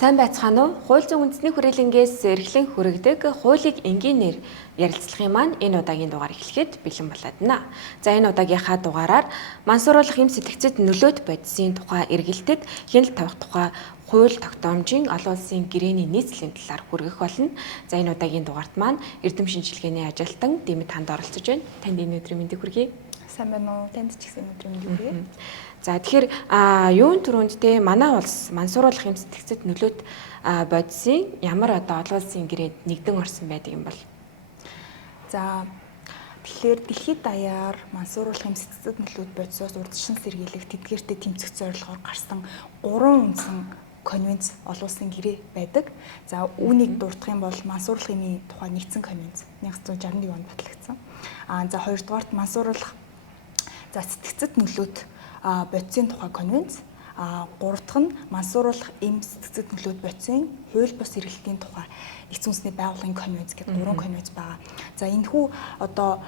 Сайн байцгаана уу? Хууль зүйн үндэсний хүрээлэнгээс эрхлэн хүрэгдэг хуулийг энгийнээр ярилцлагын маань энэ удаагийн дугаар эхлэхэд бэлэн болоод байна. За энэ удаагийнхаа дугаараар мансууруулах эм сэтгцэд нөлөөт бодисын тухай эргэлтэд хяналт тавих тухай хууль тогтоомжийн олон улсын гэрээний нийцлийн талаар хүргэх болно. За энэ удаагийн дугаарт маань эрдэм шинжилгээний ажилтан Дэмэд ханд оролцож байна. Танд энэ өдрийн мэндийг хүргэе. Сайн байна уу? Танд ч гэсэн өдрийн мэндийг хүргэе. За тэгэхээр юун түрүүнд те манай улс мансууруулах эм сэтгцэд нөлөөт бодисын ямар одоо олон улсын гэрээнд нэгдэн орсон байдаг юм бол. За тэгэхээр дэлхийд даяар мансууруулах эм сэтгцэд нөлөөт бодисоос урьдчилан сэргийлэх тэдгээртэй тэмцэх зорилгоор гарсан 3 үндсэн конвенц олон улсын гэрээ байдаг. За үүнийг дурдах юм бол мансууруулах эмийн тухай нэгдсэн конвенц 1961 онд батлагдсан. За хоёрдугаарт мансууруулах сэтгцэд нөлөөт бодисын тухай конвенц, гурав дахь нь мансууруулах эм сэтгцэд нөлөөт бодисын хууль бус эрхлэлтийн тухай Нэгдсэн үндэсний байгууллагын конвенц гэдэг 3 конвенц байгаа. За энэхүү одоо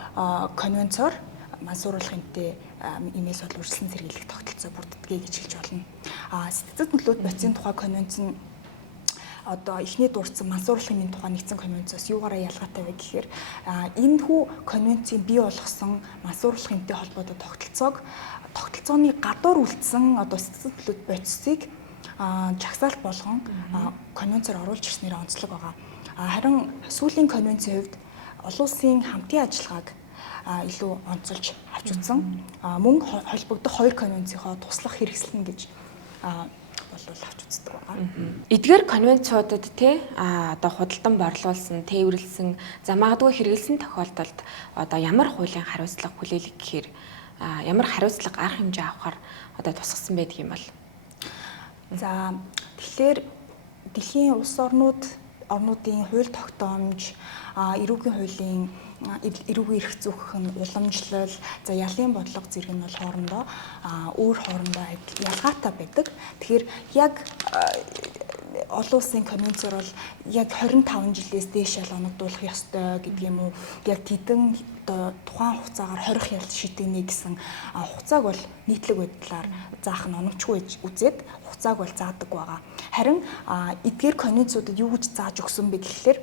конвенцоор мансууруулах эмтэй эмээс бол үржилсэн сэргийлэх тогтолцоо бүрддэг гэж хэлж болно. Сэтгцэд нөлөөт бодисын тухай конвенц нь одоо эхний дурдсан мансууруулах эмийн тухай нэгдсэн конвенцоос юугаараа ялгаатай вэ гэхээр энэ хүү конвенцийн бий болгосон мансууруулах эмтэй холбоотой тогтолцооны гадуур үлдсэн одоо сэтгцэд нөлөөт бодисыг жагсаалт болгон конвенцоор оруулж ирснээр онцлог байгаа. Харин сүүлийн конвенцийн хувьд олон улсын хамтын ажиллагааг илүү онцолж авч үзсэн. Мөн холбогдох хоёр конвенцийнхоо туслах хэрэгслэн гэж болов авч үздэг байгаа. Эдгээр конвенцуудад одоо худалдан борлуулсан, тээвэрлсэн, за магадгүй хэрэгэлсэн тохиолдолд одоо ямар хуулийн хариуцлага хүлээлгэх гэхээр ямар хариуцлага арга хэмжээ авахар одоо тусгасан байдаг юм бол. За тэгэхээр дэлхийн улс орнуудын хууль тогтоомж, эрүүгийн хуулийн эрүүгийн эрх зүйн уламжлал, за ялын бодлого зэрэг нь бол хоорондоо ялгаатай байдаг. Тэгэхээр яг олон улсын конвенцээр бол яг 25 жилээс дээш оногдуулах ёстой гэдэг юм уу? Яг тэдэн тухайн хугацаагаар хорих ял шийдэгнэ гэсэн хугацааг бол нийтлэг байдлаар заах нь оновчгүй үзээд хугацааг бол заадаг байгаа. Харин эдгээр конвенцуудад юу гэж зааж өгсөн бэ гэхлээр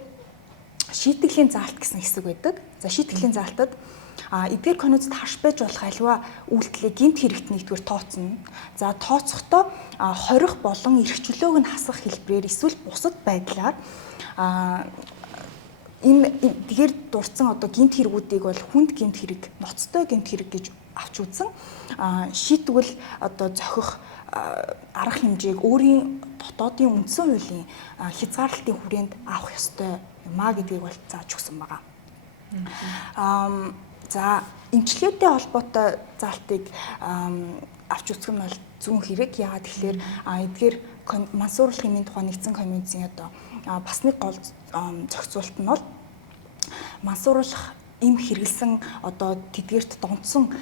шийтгэлийн заалт гэсэн хэсэг байдаг. За шийтгэлийн заалтад эдгээр конвенцод харш байж болох аливаа үйлдэлийг гэмт хэрэгт нэгдүгээр тооцно. За тооцохдоо хорих болон эрх чөлөөг нь хасах хэлбэрээр эсвэл бусад байдлаар энэ тэгэхээр дурдсан одоо гэмт хэрэгүүдийг бол хүнд гэмт хэрэг, ноцтой гэмт хэрэг гэж авч үзсэн. Шийдвэл одоо зохих арга хэмжээг өөрийн дотоодын үндсэн хуулийн хязгаарлалтын хүрээнд авах ёстой юмаа гэдгийг бол зааж өгсөн байгаа. За эмчилгээтэй холбоотой заалтыг авч үзэх нь бол зүүн хэрэг. Яагаад тэгэхээр эдгээр мансууруулах эмийн тухай нэгдсэн конвенцийн одоо бас нэг гол зохицуулт нь бол мансууруулах эм хэрэгэлсэн одоо тэдгээрт донцсон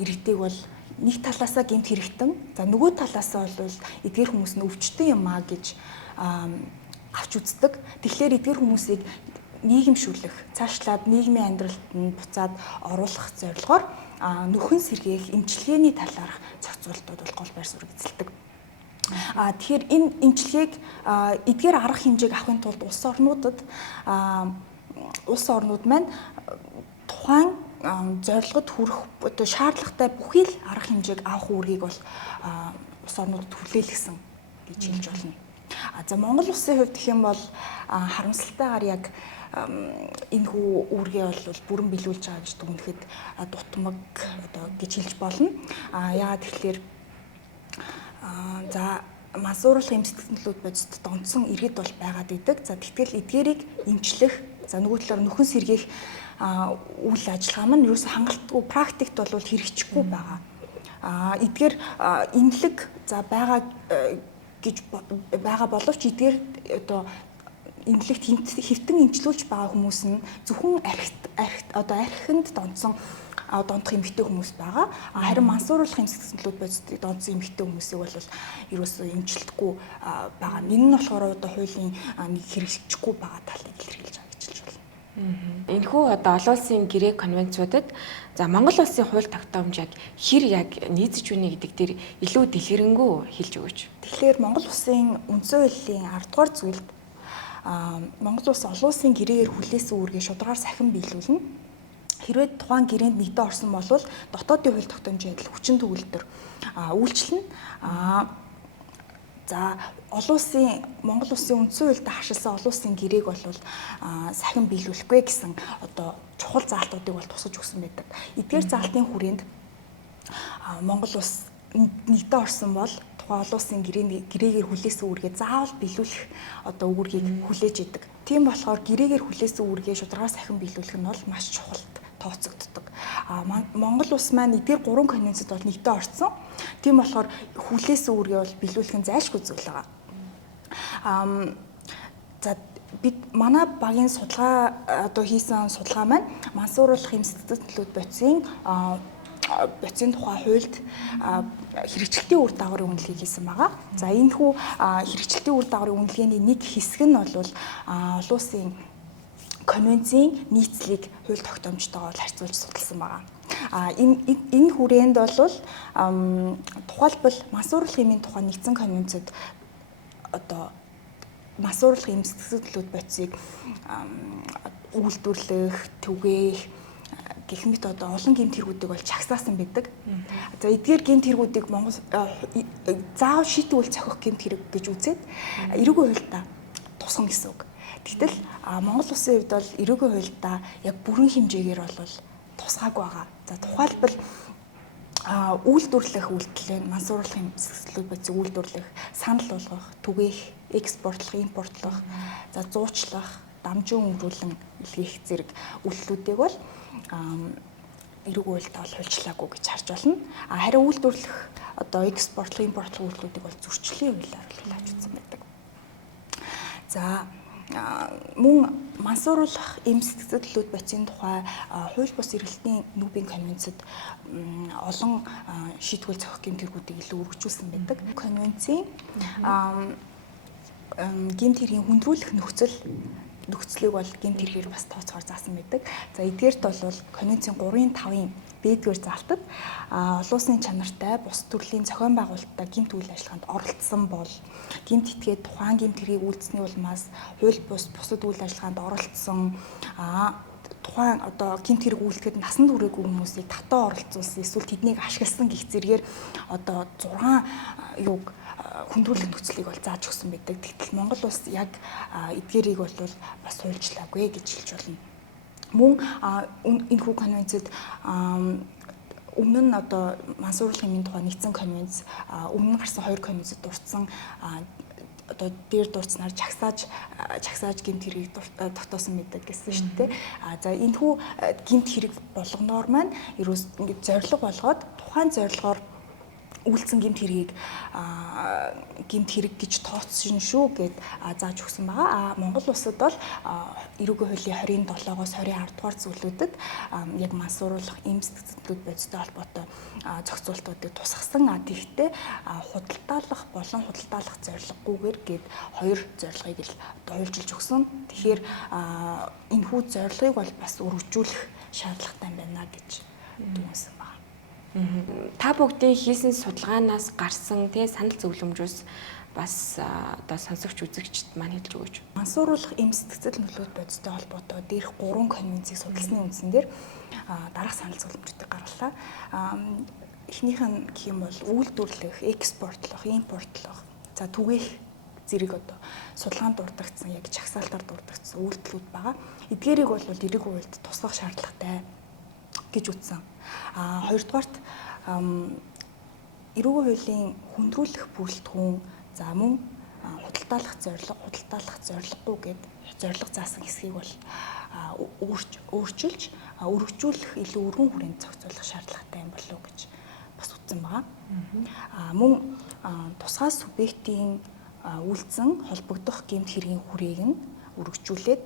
иргэдэг бол нэг талаасаа гэмт хэрэгтэн, за нөгөө талаасаа бол эдгээр хүмүүс нь өвчтөн юм аа гэж авч үздэг. Тэгэхээр эдгээр хүмүүсийг нийгэмшүүлэх, цаашлаад нийгмийн амьдралд нь буцаад оруулах зорилгоор нөхөн сэргээх эмчилгээний талаарх зохицуултууд бол гол байр суурь эзэлдэг. Тэгэхээр энэ эмчилгээг эдгээр арга хэмжээг авахын тулд улс орнууд маань тухайн зорилгод хүрэх одоо шаардлагатай бүхий л арга хэмжээг авах үүргийг бол улс орнуудад хүлээлгэсэн гэж хэлж болно. За Монгол улсын хувьд гэх юм бол харамсалтайгаар яг энэхүү үүргээ бол бүрэн биелүүлж байгаа гэж дүгнэхэд дутмаг одоо гэж хэлж болно. Яагаад тэгэхээр за мансууруулах эм сэтгцэд нөлөөт бодисд донцсон иргэд бол байгаад идэг. За тэгтэл эдгээрийг эмчлэх, за нөгөө талаар нөхөн сэргээх үйл ажиллагаа маань юу ч хангалтгүй практикт бол хэрэгжихгүй байгаа. Эдгээр эмнэлэг за байгаа боловч эдгээр одоо эмнэлэгт хэвтэн эмчлүүлж байгаа хүмүүс нь зөвхөн архинд донцсон донтох эмэгтэй хүмүүс байгаа. Харин мансууруулах эм сэтгцэд нөлөөт бодисд донцсон эмэгтэй хүмүүсийг бол ерөөсөө эмчилдэггүй байгаа. Энэ нь болохоор одоо хуулийн нэг хэрэгжихгүй байгаа талыг илэрхийлж байгаа гэж хэлж байна. Энэхүү одоо олон улсын гэрээ конвенцуудад за Монгол улсын хууль тогтоомж яг нийцэж байна гэдэг дээр илүү дэлгэрэнгүй хэлж өгөөч. Тэгэхээр Монгол улсын үндсэн хуулийн 10 дугаар зүйлд Монгол улс олон улсын гэрээгээр хүлээсэн үүргээ шударгаар сахин биелүүлнэ. Хэрвээ тухайн гэрээнд нэгдэн орсон бол дотоодын хууль тогтоомжийн адил хүчин төгөлдөр үйлчлэнэ. За Монгол улсын үндсэн хуульд хашилсан олон улсын гэрээг бол сахин биелүүлэхгүй гэсэн одоо чухал заалтуудыг бол тусгаж өгсөн байдаг. Эдгээр заалтын хүрээнд Монгол улс нэгдэн орсон бол тухайн олон улсын гэрээгээр хүлээсэн үүргээ заавал биелүүлэх одоо үүргийг хүлээж идэг. Тийм болохоор гэрээгээр хүлээсэн үүргээ шударгаар сахин биелүүлэх нь бол маш чухал тооцогддог. Монгол улс маань эдгээр 3 конвенцэд бол нэгдэн орсон. Тийм болохоор хүлээсэн үүргээ бол биелүүлэх нь зайлшгүй зүйл байгаа. За бид манай багийн судалгаа одоо хийсэн судалгаа маань мансууруулах эм сэтгэл төлөв бодисын тухай хуульд хэрэгжилтийн үр дагаврын үнэлгээ хийсэн байгаа. За энэ хүү хэрэгжилтийн үр дагаврын үнэлгээний нэг хэсэг нь бол олон улсын конвенцийн нийцлийг хууль тогтоомжтойгоо харьцуулж судалсан байгаа. Энэ хүрээнд бол тухайлбал мансууруулах эмийн тухай нэгдсэн конвенцэд одоо мансууруулах эм сэтгэл төлөв бодисыг үйлдвэрлэх, түгээх гэх мэт одоо олон гэмт хэрэгүүдийг бол чагсаасан байдаг. За эдгээр гэмт хэрэгүүдийг Монгол заавал шийтгүүл зохих гэмт хэрэг гэж үзээд эрүүгийн хуульдаа тусгана гэсэн үг. Гэтэл Монгол улсын хувьд бол эрүүгийн хуульдаа яг бүрэн хэмжээгээр бол тусгаагүй байгаа. За тухайлбал үйлдвэрлэх үйлдэл нь мансууруулах эм сэтгэл бодисыг үйлдвэрлэх, санал болгох, түгээх, экспортлох, импортлох, за зуучлах, дамжин өнгөрүүлэн илгээх зэрэг үйлдэлүүдийг бол эрүүгийн хуульдаа бол хуульчлаагүй гэж харж байна. Харин үйлдвэрлэх одоо экспортлох, импортлох үйлдэлүүдийг бол зөрчлийн хуулиар хуулж үзсэн байдаг. За мөн мансууруулах эм сэтгэл төлөв бодисын тухай хууль бус эрхлэлтийн нүүбийн конвенцэд олон шийтгүүл зохих гэмт хэрэгүүдийг илүү өргөжүүлсэн байдаг. Конвенцийн гэмт хэргийн хүндрүүлэх нөхцөлийг бол гэмт хэрэгээр бас тооцоогоор заасан байдаг. За эдгээрт бол конвенцийн 3.5-ын Б-р заалтад олон улсын чанартай бус төрлийн зохион байгуулалтаа гэмт үйл ажиллагаанд оролцсон бол гэмт этгээд тухайн гэмт хэргийг үйлдсэний улмаас хууль бусад үйл ажиллагаанд оролцсон тухайн одоо гэмт хэрэг үйлдэхэд насан туршаагүй хүмүүсийг татаа оролцуулсан эсвэл тэднийг ашигласан гэх зэргээр одоо 6 хүндрүүлэх нөхцөлийг бол зааж өгсөн байдаг. Тэгтэл Монгол улс яг эдгээрийг бол бас хуульчлаагүй гэж хэлж болно. Мөн энэхүү конвенцэд өмнө нь одоо мансууруулах эмийн тухай нэгдсэн конвенц өмнө гарсан 2 конвенцэд дурдсан одоо дээр дурдсанаар чагсааж гэмт хэргийг тогтоосон байдаг гэсэн шүү дээ. За энэхүү гэмт хэрэг болгоноор маань ерөөс ингэж зорилго болгоод тухайн зорилгоор үйлцэн гэмт хэргийг гэмт хэрэг гэж тооцсон шүү гэд зааж өгсөн байгаа. Монгол улсад бол эрүүгийн хуулийн 27-оос 20 дугаар зүйлүүдэд яг мансууруулах эм сэтгэл бодистой холбоотой зохицуултуудыг тусгасан. Тэгэхдээ худалдаалах болон худалдаалах зорилгогүйгээр гээд 2 зорилгыг л хуульчилж өгсөн. Тэгэхээр энэхүү зорилгыг бол бас өргөжүүлэх шаардлагатай байна гэж дүгнсэн байна. Та бүгдийн хийсэн судалгаанаас гарсан санал зөвлөмжөөс бас одоо сонсогч үзэгчд маань хэлж өгөөч. Мансууруулах эм сэтгэл төлөв бодистой холбоотой дээрх 3 конвенцийг судалсны үндсэн дээр дараах санал зөвлөмжүүдийг гарлаа. Эхнийх нь гэх юм бол үйлдвэрлэх, экспортлох, импортлох, за түгээх зэрэг одоо судалгаанд дурддагдсан яг чагсаалтаар дурддагдсан үйлдэлүүд байгаа. Эдгээрийг бол эрүүгийн хуульд тусгах шаардлагатай гэж үзсэн. Хоёрдугаарт эрүүгийн хуулийн хүндрүүлэх бүрэлдэхүүн за мөн худалдаалах зорилгогүй гэдэг зорилго заасан хэсгийг бол өөрчилж өргөжүүлэх илүү өргөн хүрээнд зохицуулах шаардлагатай юм болов уу гэж бас үзсэн байгаа. Мөн тусгай субъектийн үйлдсэн холбогдох гэмт хэргийн хүрээг нь өргөжүүлээд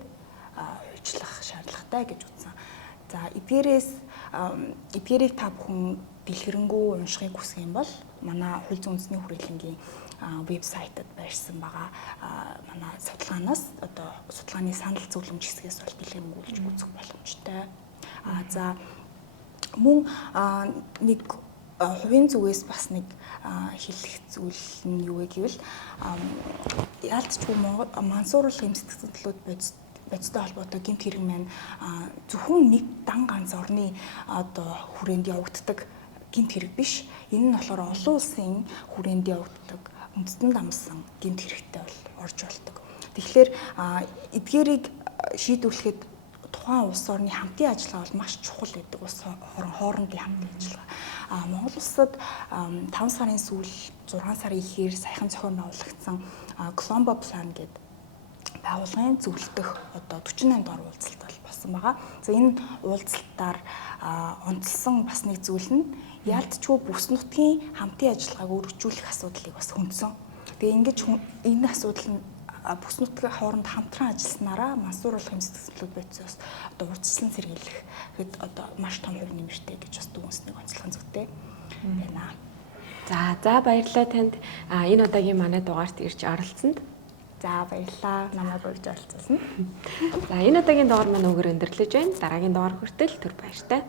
хуульчлах шаардлагатай гэж үзсэн. За эдгээрийг та бүхэн дэлгэрэнгүй уншихыг хүсэх юм бол манай хууль зүйн үндэсний хүрээлэнгийн вебсайтад байрсан байгаа манай судалгаанаас одоо судалгааны санал зөвлөмж хэсгээс бол дэлгэрэнгүүлж үзэх боломжтой. За мөн нэг хувийн зүгээс бас нэг хэлэх зүйл нь юу вэ гэвэл яалтчгүй мансууруулах эм сэтгцэлүүд бодистой холбоотой гэмт хэрэг маань зөвхөн нэг дан ганц орны одоо хүрээнд явагддаг гэмт хэрэг биш. Энэ нь болохоор олон улсын хүрээнд явагддаг үндэстэн дамсан гэмт хэрэгтэй бол орж болдог. Тэгэхээр эдгээрийг шийдвэрлэхэд тухайн улс орны хамтын ажиллагаа бол маш чухал гэдэг бас хоорондын хамтын ажиллагаа. Монгол улсад 5 сарын сүүл 6 сарын ихээр саяхан зохион байгуулагдсан Colombo Plan гэдэг байгууллагын зөвлөдөх одоо 48 дугаар уулзалт бол болсон байгаа. За энэ уулзалтаар онцлсан бас нэг зүйл нь яалтчгүй бүс нутгийн хамтын ажиллагааг өргөжүүлэх асуудлыг бас хүндсэн. Тэгээ ингэж энэ асуудал нь бүс нутгийн хооронд хамтран ажилласнараа мансууруулах эм сэтгцлүүд бодисоос одоо урьдчилан сэргийлэхэд одоо маш том хувь нэмэртэй гэж бас дүгнснийг онцлохон зүйтэй байна. За баярлалаа танд энэ удаагийн манай дугаарт ирж оролцсонд. За баярлалаа. Намайг урьж оролцуулсан. За энэ удаагийн дугаар маань өгөр өндөрлөж байна. Дараагийн дугаар хүртэл түр баяртай.